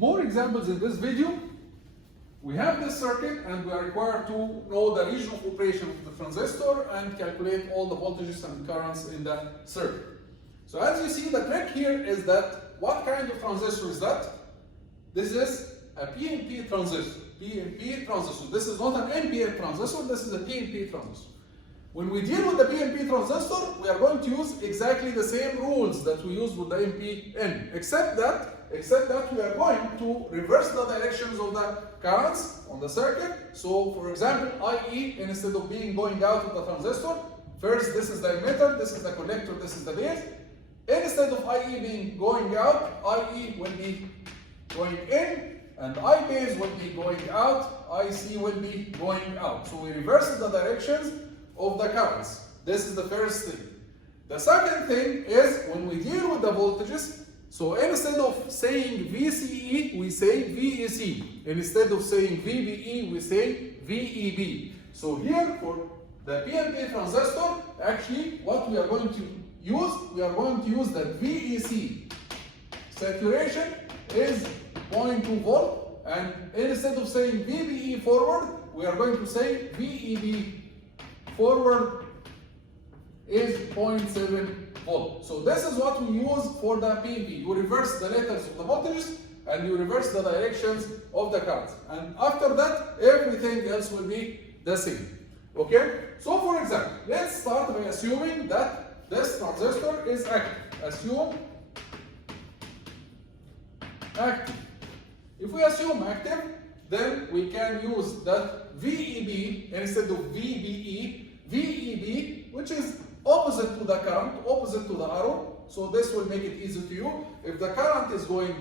More examples in this video. We have this circuit and we are required to know the region of operation of the transistor and calculate all the voltages and currents in the circuit. So as you see, the trick here is that what kind of transistor is that? This is a PNP transistor. PNP transistor. This is not an NPN transistor, this is a PNP transistor. When we deal with the PNP transistor, we are going to use exactly the same rules that we use with the NPN, except that we are going to reverse the directions of the currents on the circuit. So for example, IE, instead of being going out of the transistor, first this is the emitter, this is the collector, this is the base. Instead of IE being going out, IE will be going in, and I base will be going out, IC will be going out. So we reverse the directions of the currents. This is the first thing. The second thing is when we deal with the voltages, so instead of saying VCE, we say VEC. Instead of saying VBE, we say VEB. So here for the PNP transistor, actually what we are going to use the VEC. Saturation is 0.2 volt, and instead of saying VBE forward, we are going to say VEB forward is 0.7 volt. So this is what we use for the PNP. You reverse the letters of the voltages and you reverse the directions of the currents. And after that, everything else will be the same. Okay? So for example, let's start by assuming that this transistor is active. Assume active. If we assume active, then we can use that VEB instead of VBE. VEB, which is opposite to the current, opposite to the arrow. So this will make it easy to you. If the current is going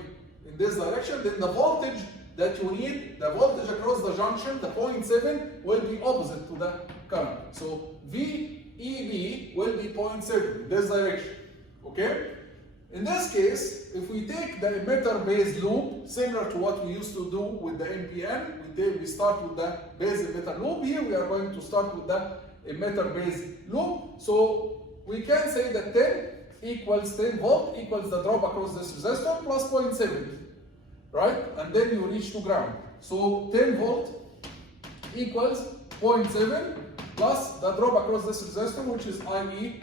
in this direction, then the voltage that you need, the voltage across the junction, the 0.7, will be opposite to the current. So VEB will be 0.7 in this direction. Okay? In this case, if we take the emitter-based loop, similar to what we used to do with the NPN, we start with the base emitter loop. Here we are going to start with the emitter-based loop. So we can say that 10 equals 10 volt equals the drop across this resistor plus 0.7, right? And then you reach to ground. So 10 volt equals 0.7 plus the drop across this resistor, which is IE,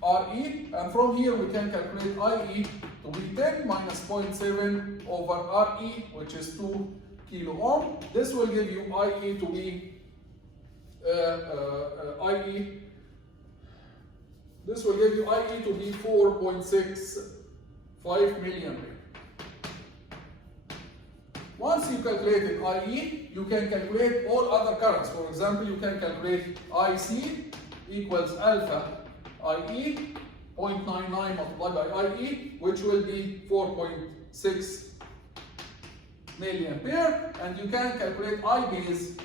RE, and from here we can calculate IE to be 10 minus 0.7 over RE, which is 2 kilo ohm. This will give you IE to be this will give you IE to be 4.65 milliampere. Once you calculated IE, you can calculate all other currents. For example, you can calculate IC equals alpha IE 0.99 multiplied by IE, which will be 4.6 milliampere, and you can calculate I base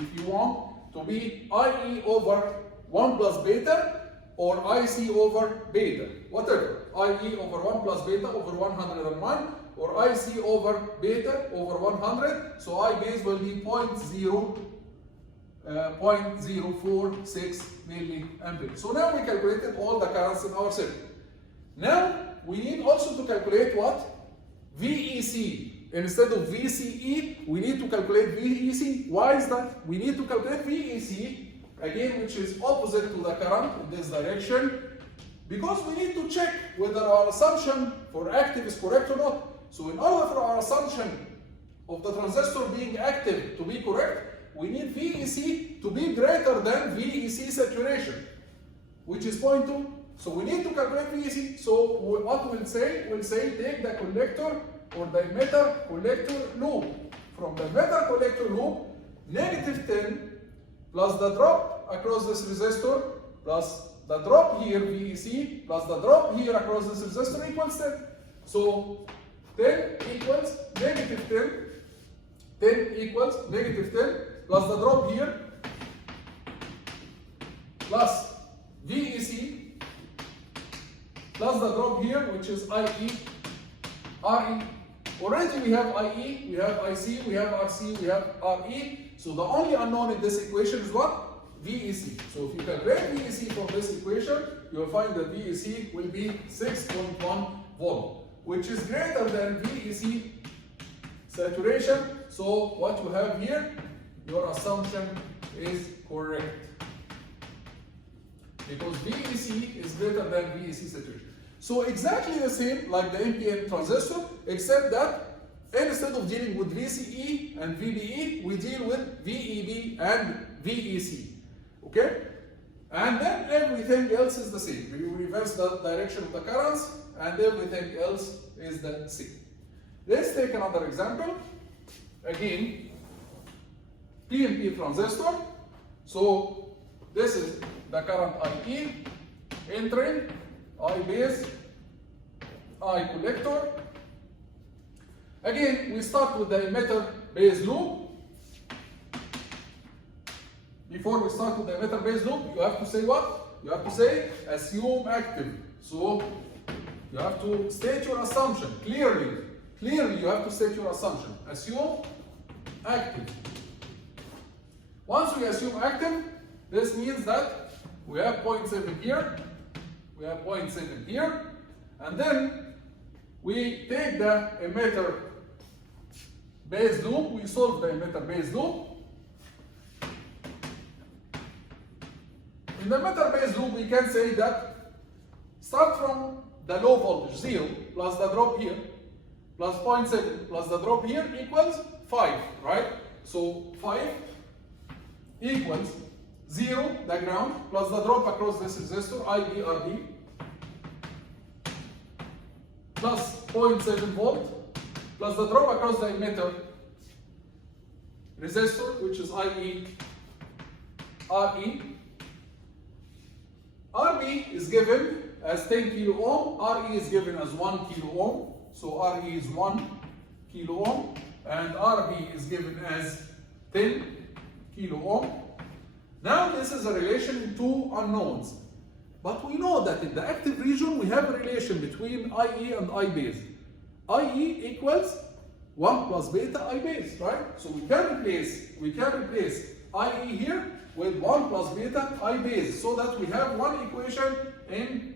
if you want to be IE over 1 plus beta or IC over beta, whatever. IE over 1 plus beta over 101 or IC over beta over 100. So I base will be 0.046 milliampere. So now we calculated all the currents in our circuit. Now we need also to calculate what? VEC. Instead of VCE, we need to calculate VEC. Why is that? We need to calculate VEC, again, which is opposite to the current in this direction, because we need to check whether our assumption for active is correct or not. So in order for our assumption of the transistor being active to be correct, we need VEC to be greater than VEC saturation, which is 0.2. So we need to calculate VEC. So what we'll say take the collector or the emitter collector loop. From the emitter collector loop, negative 10 plus the drop across this resistor plus the drop here VEC plus the drop here across this resistor equals 10. So 10 equals negative 10, 10 equals negative 10 plus the drop here plus VEC plus the drop here, which is IE, RE. Already we have IE, we have IC, we have RC, we have RE. So the only unknown in this equation is what? VEC. So if you calculate VEC from this equation, you will find that VEC will be 6.1 volt, which is greater than VEC saturation. So what you have here, your assumption is correct. Because VEC is greater than VEC saturation. So exactly the same like the NPN transistor, except that instead of dealing with VCE and VBE, we deal with VEB and VEC. Okay? And then everything else is the same. You reverse the direction of the currents and everything else is the same. Let's take another example. Again, PNP transistor. So this is the current IE entering, I base, I collector. Again, we start with the emitter base loop. Before we start with the emitter base loop, you have to say what? You have to say assume active. So you have to state your assumption clearly. Clearly, you have to state your assumption. Assume active. Once we assume active, this means that we have 0.7 here, we have 0.7 here, and then we take the emitter base loop, we solve the emitter base loop. In the emitter base loop, we can say that start from the low voltage, 0, plus the drop here, plus 0.7, plus the drop here equals 5, right? So 5 equals 0, the ground, plus the drop across this resistor, IBRD, plus 0.7 volt, plus the drop across the emitter resistor, which is IE, RE. RB is given as 10 kilo ohm, RE is given as 1 kilo ohm, so RE is 1 kilo ohm, and RB is given as 10 kilo ohm. Now this is a relation in two unknowns. But we know that in the active region we have a relation between IE and I base. IE equals 1 plus beta I base, right? So we can replace IE here with 1 plus beta I base, so that we have one equation in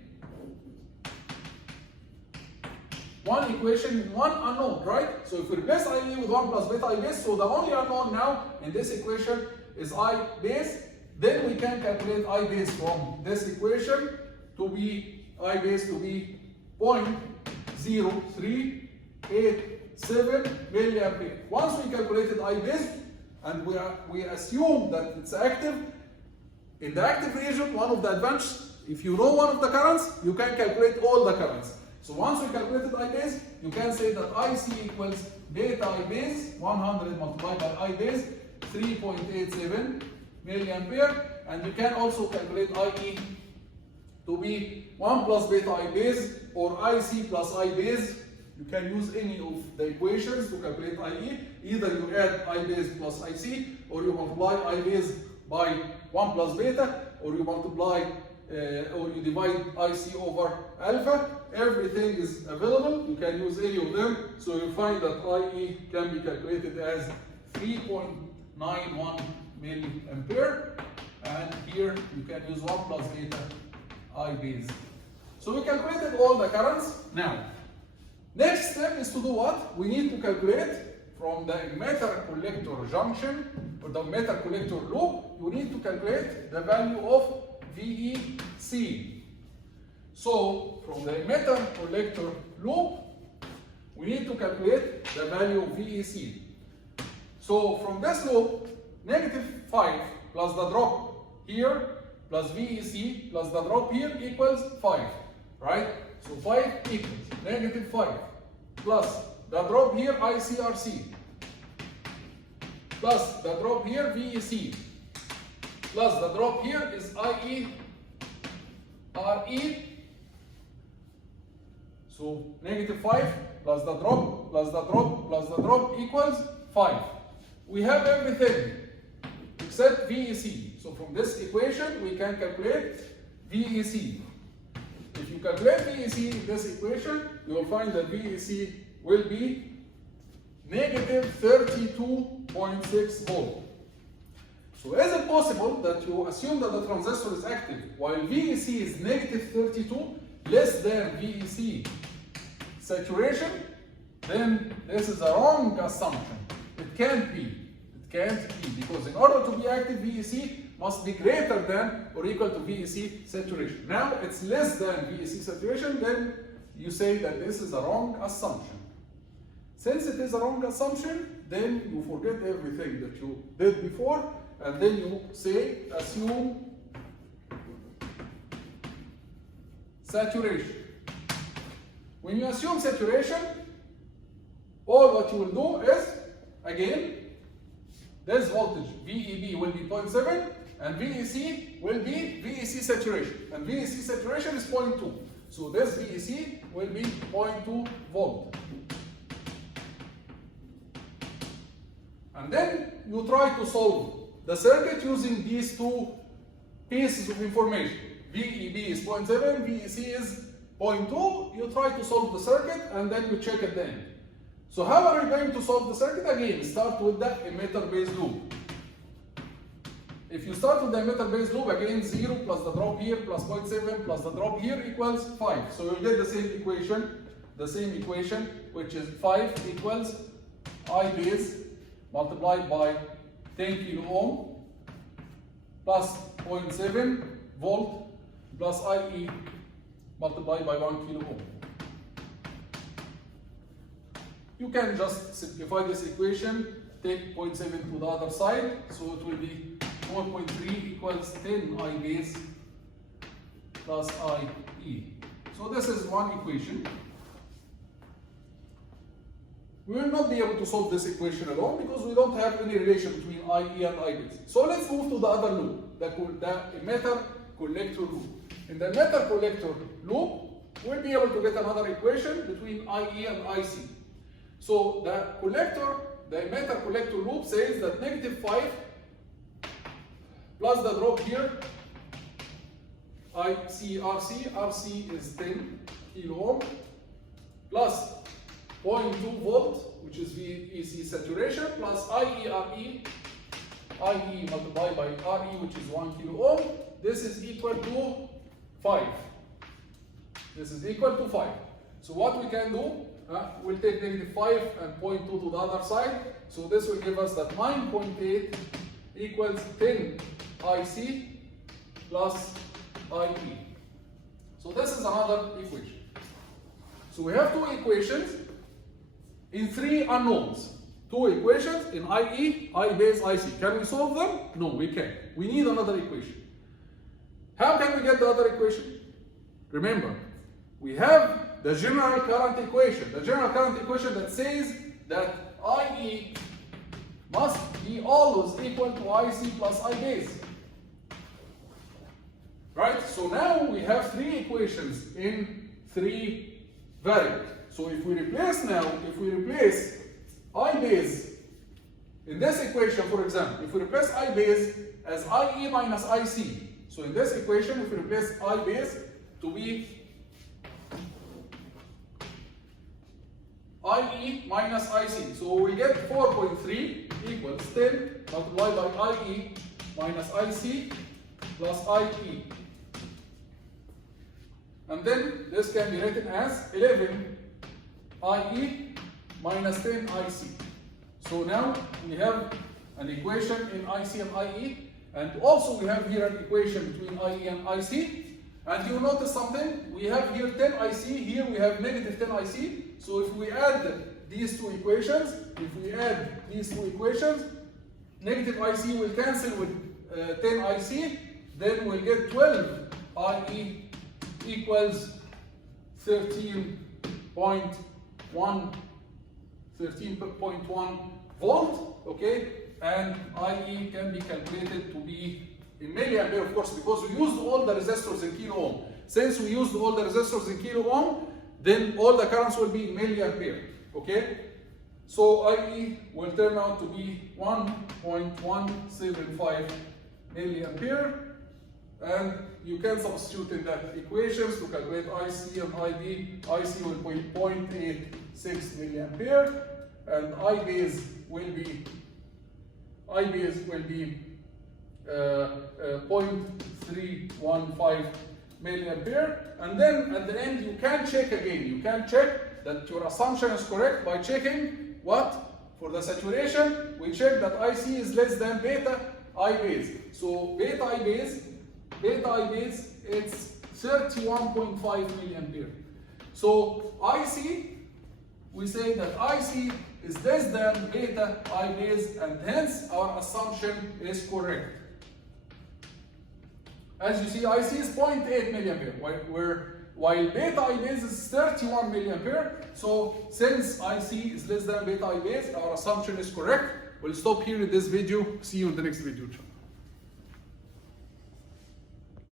one unknown, right? So if we replace IE with 1 plus beta I base, so the only unknown now in this equation is I base. Then we can calculate I base from this equation to be I base to be 0.0387 milliampere. Once we calculated I base and we assume that it's active, in the active region, one of the advantages, if you know one of the currents, you can calculate all the currents. So once we calculated I base, you can say that IC equals beta I base 100 multiplied by I base 3.87 milliampere, and you can also calculate IE to be 1 plus beta I base or IC plus I base. You can use any of the equations to calculate IE. Either you add I base plus IC, or you multiply I base by 1 plus beta, or you multiply or you divide IC over alpha. Everything is available. You can use any of them. So you find that IE can be calculated as 3.91 milliampere, and here you can use 1 plus beta I base. So we calculated all the currents. Now, next step is to do what? We need to calculate from the emitter collector junction or the emitter collector loop. You need to calculate the value of VEC. So from the emitter collector loop, we need to calculate the value of VEC. So from this loop, -5 plus the drop here plus VEC plus the drop here equals 5, right? So 5 equals -5 plus the drop here ICRC plus the drop here VEC plus the drop here is IE RE. So -5 plus the drop plus the drop plus the drop equals 5. We have everything except VEC. So from this equation we can calculate VEC. If you calculate VEC in this equation, you will find that VEC will be -32.6 volt. So is it possible that you assume that the transistor is active while VEC is -32, less than VEC saturation? then this is a wrong assumption. It can't be. It can't be, because in order to be active, VEC must be greater than or equal to VEC saturation. Now it's less than VEC saturation, then you say that this is a wrong assumption. Since it is a wrong assumption, then you forget everything that you did before, and then you say assume saturation. When you assume saturation, all what you will do is, again, this voltage VEB will be 0.7 and VEC will be VEC saturation, and VEC saturation is 0.2. So this VEC will be 0.2 volt. And then you try to solve the circuit using these two pieces of information. VEB is 0.7, VEC is 0.2. You try to solve the circuit and then you check at the end. So how are we going to solve the circuit? Again, start with the emitter-based loop. If you start with the emitter-based loop, again 0 plus the drop here plus 0.7 plus the drop here equals 5. So you get the same equation, which is 5 equals I base multiplied by 10 kilo ohm plus 0.7 volt plus IE multiplied by 1 kilo ohm. You can just simplify this equation, take 0.7 to the other side, so it will be 4.3 equals 10 I base plus IE. So this is one equation. We will not be able to solve this equation alone because we don't have any relation between IE and I base. So let's move to the other loop, the emitter collector loop. In the emitter collector loop, we'll be able to get another equation between IE and IC. So the emitter collector loop says that -5 plus the drop here, RC is 10 kilo ohm, plus 0.2 volt, which is VEC saturation, plus IE multiplied by RE, which is 1 kilo ohm. This is equal to 5. This is equal to 5. So what we can do, we'll take -5 and 0.2 to the other side. So this will give us that 9.8 equals 10 IC plus IE. So this is another equation. So we have two equations in three unknowns. Two equations in IE, I base, IC. Can we solve them? No, we can't. We need another equation. How can we get the other equation? Remember, we have the general current equation. The general current equation that says that IE must be always equal to IC plus I base. Right? So now we have three equations in three variables. So if we replace I base in this equation, for example, if we replace I base as IE minus IC. So in this equation, if we replace I base to be IE minus IC. So we get 4.3 equals 10 multiplied by IE minus IC plus IE. And then this can be written as 11 IE minus 10 IC. So now we have an equation in IC and IE, and also we have here an equation between IE and IC. And you notice something, we have here 10 IC, here we have negative 10 IC. So if we add these two equations, negative IC will cancel with 10 IC, then we'll get 12 IE equals 13.1 volt, okay? And IE can be calculated to be in milliampere, of course, because we used all the resistors in kilo ohm. Since we used all the resistors in kilo ohm, then all the currents will be in milliampere, okay? So IE will turn out to be 1.175 milliampere, and you can substitute in that equations to calculate IC and IB. IC will be 0.86 milliampere, and I base will be 0.315 milliampere. And then at the end you can check again. You can check that your assumption is correct by checking what? For the saturation, we check that IC is less than beta I base. So beta I base, it's 31.5 milliampere. So IC, we say that IC is less than beta I base, and hence our assumption is correct. As you see, IC is 0.8 milliampere, while beta I base is 31 milliampere. So since IC is less than beta I base, our assumption is correct. We'll stop here in this video. See you in the next video.